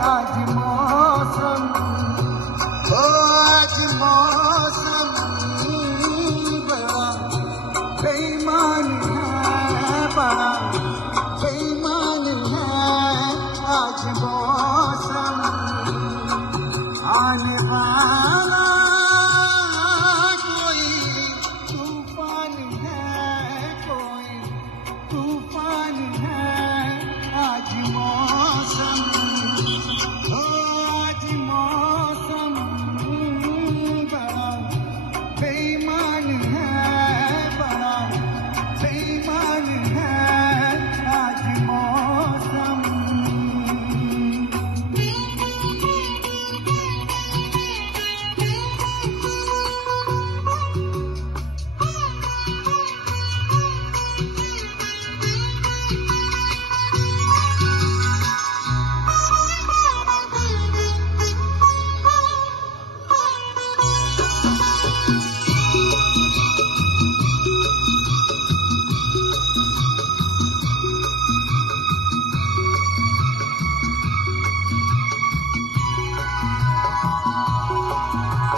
आज मौसम, ओ आज मौसम बड़ा बेईमान है, बड़ा बेईमान है आज मौसम। आने वाला कोई तूफान है, कोई तूफान है आज मौसम, ओ आज मौसम बड़ा बेईमान है, बड़ा बेईमान है आज मौसम।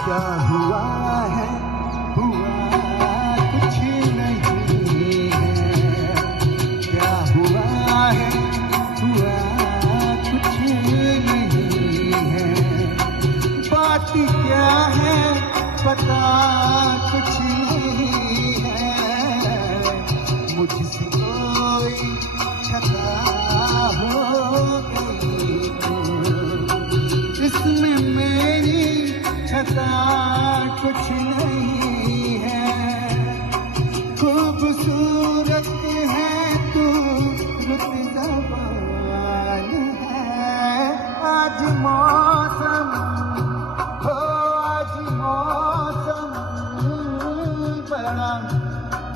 क्या हुआ है, हुआ कुछ नहीं है, क्या हुआ है, हुआ कुछ नहीं है, बात क्या है पता कुछ नहीं है, मुझसे कोई खता हो गई तो इसमें मेरी खता कुछ नहीं है, खूबसूरत है तू रुत ज़बान है आज मौसम, हो आज मौसम बड़ा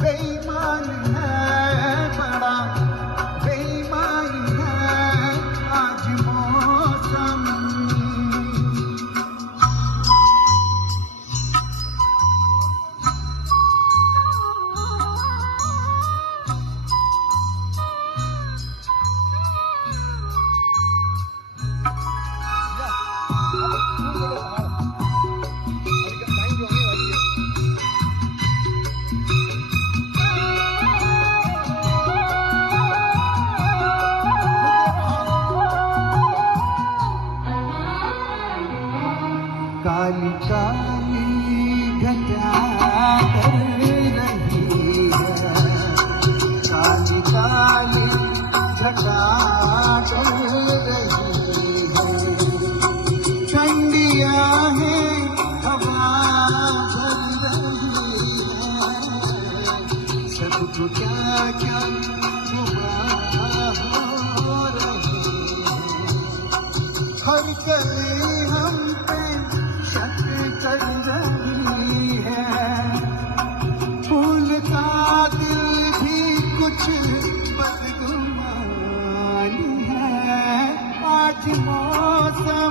बेईमान है, बड़ा बेईमान है आज मौसम। काली काली घटा कर रही है, काली काली घटा कर रही है, ठंडिया है हवा चल रही है, सबको क्या क्या हुआ हो रही है, हर कली हम पे शक कर रही है, फूल का दिल भी कुछ बदगुमान है आज मौसम।